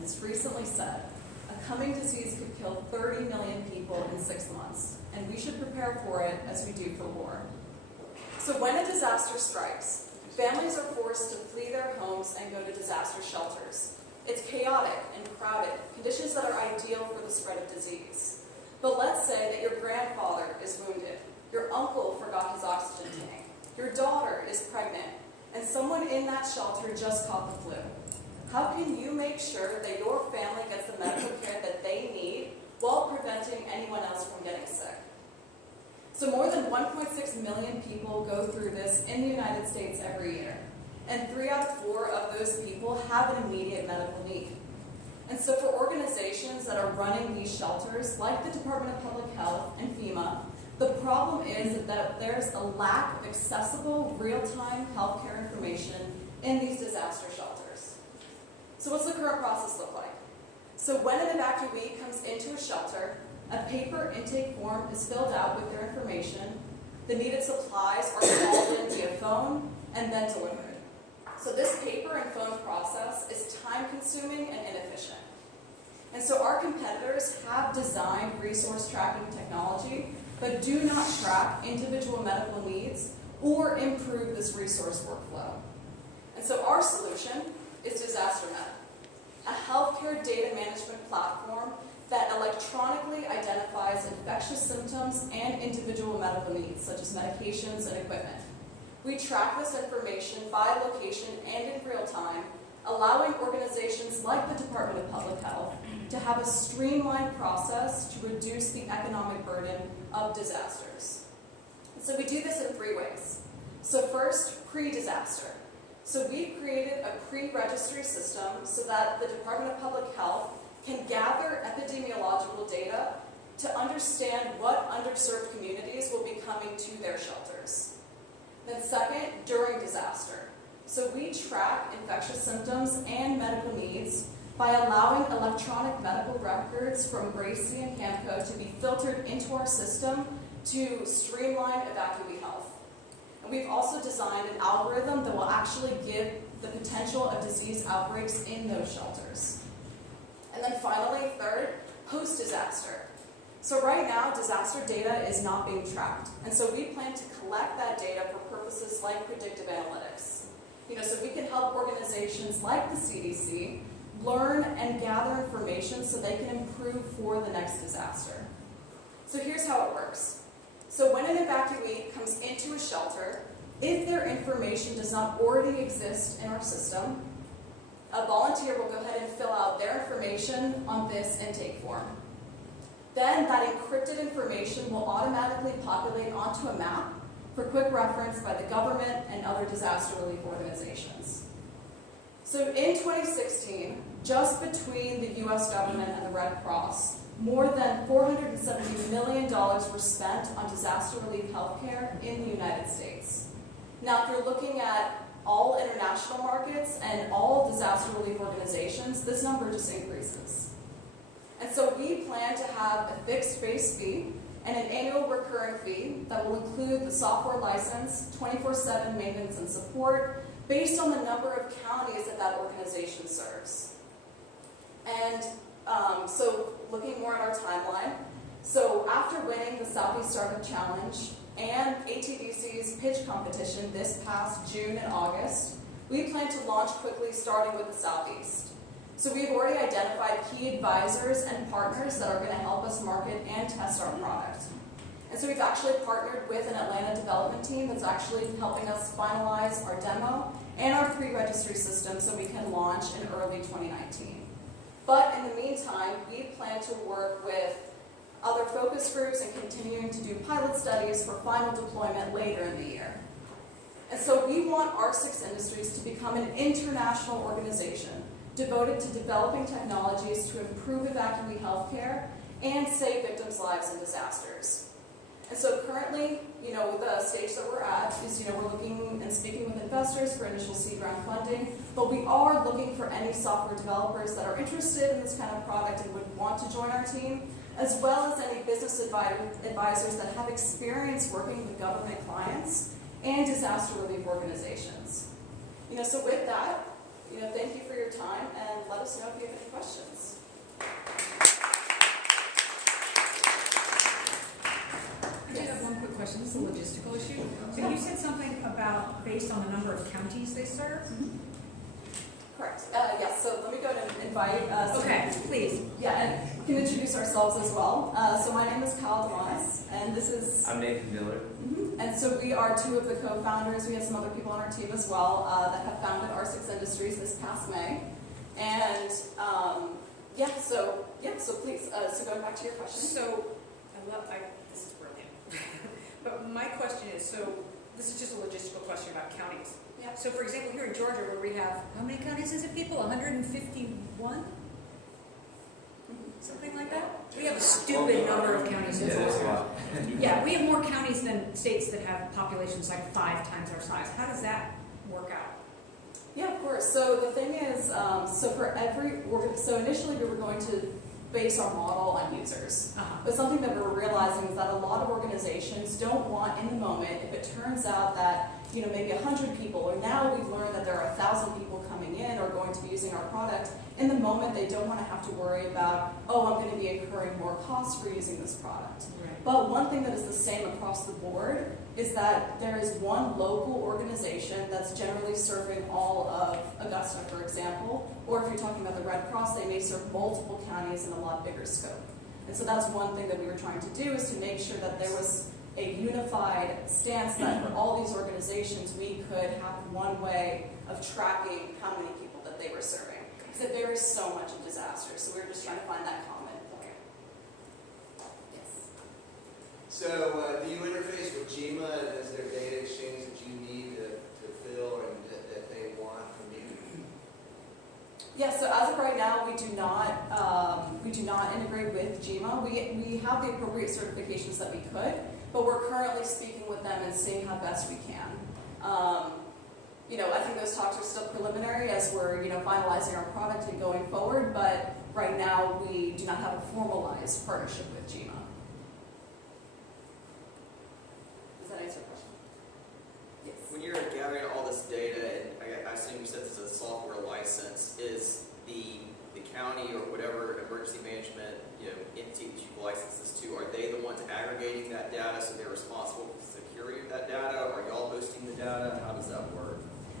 has recently said a coming disease could kill 30 million people in 6 months, and we should prepare for it as we do for war. So when a disaster strikes, families are forced to flee their homes and go to disaster shelters. It's chaotic and crowded, conditions that are ideal for the spread of disease. But let's say that your grandfather is wounded, your uncle forgot his oxygen tank, your daughter is pregnant, and someone in that shelter just caught the flu. How can you make sure that your family gets the medical care that they need while preventing anyone else from getting sick? So more than 1.6 million people go through this in the United States every year, and 3 out of 4 of those people have an immediate medical need. And so for organizations that are running these shelters, like the Department of Public Health and FEMA, the problem is that there's a lack of accessible, real-time healthcare information in these disaster shelters. So what's the current process look like? So when an evacuee comes into a shelter, a paper intake form is filled out with their information, the needed supplies are called in via phone, and then delivered. So this paper and phone process is time-consuming and inefficient. And so our competitors have designed resource tracking technology, but do not track individual medical needs or improve this resource workflow. And so our solution is DisasterNet, a healthcare data management platform that electronically identifies infectious symptoms and individual medical needs, such as medications and equipment. We track this information by location and in real time, allowing organizations like the Department of Public Health to have a streamlined process to reduce the economic burden of disasters. So we do this in 3 ways. So first, pre-disaster. So we've created a pre-registry system so that the Department of Public Health can gather epidemiological data to understand what underserved communities will be coming to their shelters. Then second, during disaster. So we track infectious symptoms and medical needs by allowing electronic medical records from Gracie and Camco to be filtered into our system to streamline evacuee health. And we've also designed an algorithm that will actually give the potential of disease outbreaks in those shelters. And then finally, third, post-disaster. So right now, disaster data is not being tracked. And so we plan to collect that data for purposes like predictive analytics. So we can help organizations like the CDC learn and gather information so they can improve for the next disaster. So here's how it works. So when an evacuee comes into a shelter, if their information does not already exist in our system, a volunteer will go ahead and fill out their information on this intake form. Then that encrypted information will automatically populate onto a map for quick reference by the government and other disaster relief organizations. So in 2016, just between the US government and the Red Cross, more than $470 million were spent on disaster relief healthcare in the United States. Now, if you're looking at all international markets and all disaster relief organizations, this number just increases. And so we plan to have a fixed base fee and an annual recurring fee that will include the software license, 24/7 maintenance and support, based on the number of counties that organization serves. And so looking more at our timeline, so after winning the Southeast Startup Challenge and ATDC's pitch competition this past June and August, we plan to launch quickly starting with the Southeast. So we've already identified key advisors and partners that are going to help us market and test our product. And so we've actually partnered with an Atlanta development team that's actually helping us finalize our demo and our pre-registry system so we can launch in early 2019. But in the meantime, we plan to work with other focus groups and continuing to do pilot studies for final deployment later in the year. And so we want R6 Industries to become an international organization devoted to developing technologies to improve evacuee healthcare and save victims' lives in disasters. And so currently, the stage that we're at is, we're looking and speaking with investors for initial seed round funding, but we are looking for any software developers that are interested in this kind of product and would want to join our team, as well as any business advisors that have experience working with government clients and disaster relief organizations. So with that, thank you for your time, and let us know if you have any questions. questions. I just have one quick question. This is a logistical issue. So you said something about based on the number of counties they serve? Correct. Yes, so let me go ahead and invite us. Okay, please. Yeah, and we can introduce ourselves as well. So my name is Dymanus, and this is... I'm Nathan Miller. And so we are two of the co-founders. We have some other people on our team as well that have founded R6 Industries this past May. And so please, so going back to your question. So, this is brilliant. But my question is, so this is just a logistical question about counties. Yeah. So for example, here in Georgia where we have, how many counties is it people? 151? Something like that? We have a stupid number of counties in Georgia. Yeah, we have more counties than states that have populations like 5 times our size. How does that work out? Yeah, of course. So the thing is, so initially we were going to base our model on users. But something that we're realizing is that a lot of organizations don't want in the moment, if it turns out that maybe 100 people, or now we've learned that there are 1,000 people coming in or going to be using our product, in the moment they don't want to have to worry about, oh, I'm going to be incurring more costs for using this product. Right. But one thing that is the same across the board is that there is one local organization that's generally serving all of Augusta, for example, or if you're talking about the Red Cross, they may serve multiple counties in a lot bigger scope. And so that's one thing that we were trying to do, is to make sure that there was a unified stance that for all these organizations we could have one way of tracking how many people that they were serving. Because it varies so much in disasters, so we were just trying to find that common point. Yes. So do you interface with GEMA? Is there data exchange that you need to fill and that they want from you? Yeah, so as of right now, we do not integrate with GEMA. We have the appropriate certifications that we could, but we're currently speaking with them and seeing how best we can. I think those talks are still preliminary as we're finalizing our product and going forward, but right now we do not have a formalized partnership with GEMA. Does that answer your question? Yes. When you're gathering all this data, and I assume you said this is a software license, is the county or whatever emergency management entity that you've licensed this to, are they the ones aggregating that data, so they're responsible for the security of that data? Are y'all hosting the data? How does that work?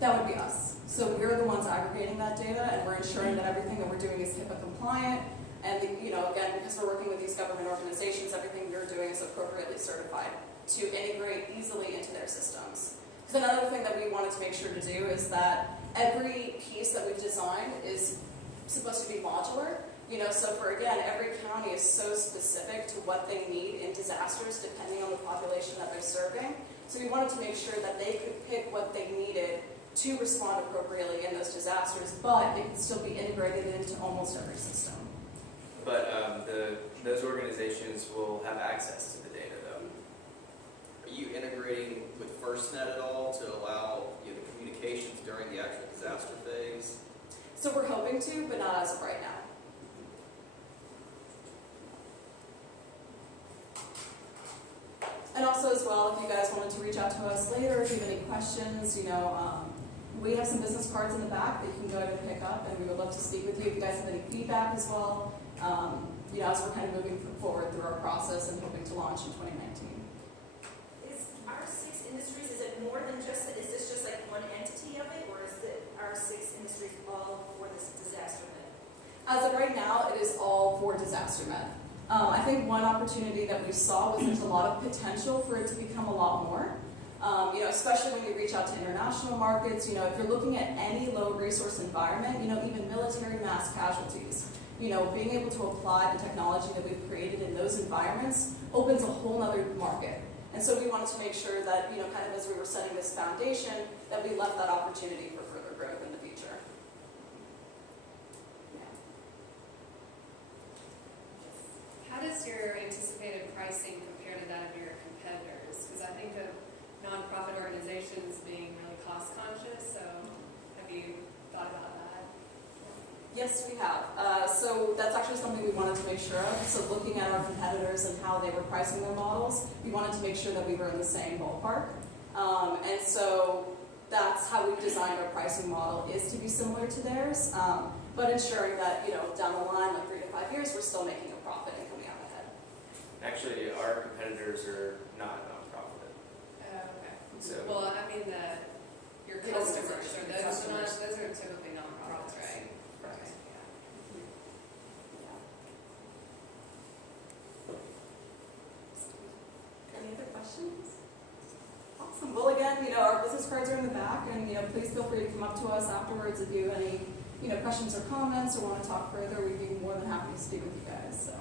That would be us. So we're the ones aggregating that data, and we're ensuring that everything that we're doing is HIPAA compliant. And again, because we're working with these government organizations, everything we're doing is appropriately certified to integrate easily into their systems. Because another thing that we wanted to make sure to do is that every piece that we've designed is supposed to be modular. So for again, every county is so specific to what they need in disasters depending on the population that they're serving. So we wanted to make sure that they could pick what they needed to respond appropriately in those disasters, but it could still be integrated into almost every system. But those organizations will have access to the data, though. Are you integrating with FirstNet at all to allow the communications during the actual disaster phase? So we're hoping to, but not as of right now. And also as well, if you guys wanted to reach out to us later, if you have any questions, we have some business cards in the back that you can go ahead and pick up, and we would love to speak with you if you guys have any feedback as well. As we're kind of moving forward through our process and hoping to launch in 2019. Is R6 Industries, is it more than just, is this just like one entity of it, or is it R6 Industries all for this disaster med? As of right now, it is all for disaster med. I think one opportunity that we saw was there's a lot of potential for it to become a lot more. Especially when you reach out to international markets, if you're looking at any low resource environment, even military mass casualties, being able to apply the technology that we've created in those environments opens a whole other market. And so we wanted to make sure that, kind of as we were setting this foundation, that we left that opportunity for further growth in the future. How does your anticipated pricing compare to that of your competitors? Because I think of nonprofit organizations being really cost conscious, so have you thought about that? Yes, we have. So that's actually something we wanted to make sure of. So looking at our competitors and how they were pricing their models, we wanted to make sure that we were in the same ballpark. And so that's how we've designed our pricing model, is to be similar to theirs. but ensuring that, down the line, like 3 to 5 years, we're still making a profit and coming out ahead. Actually, our competitors are not nonprofit. Okay. So Well, I mean, your The customers, organization, are those not, customers. those are typically nonprofits, right? Correct. Okay, yeah. Any other questions? Awesome. Well, again, our business cards are in the back, and please feel free to come up to us afterwards if you have any questions or comments or want to talk further. We'd be more than happy to speak with you guys. So.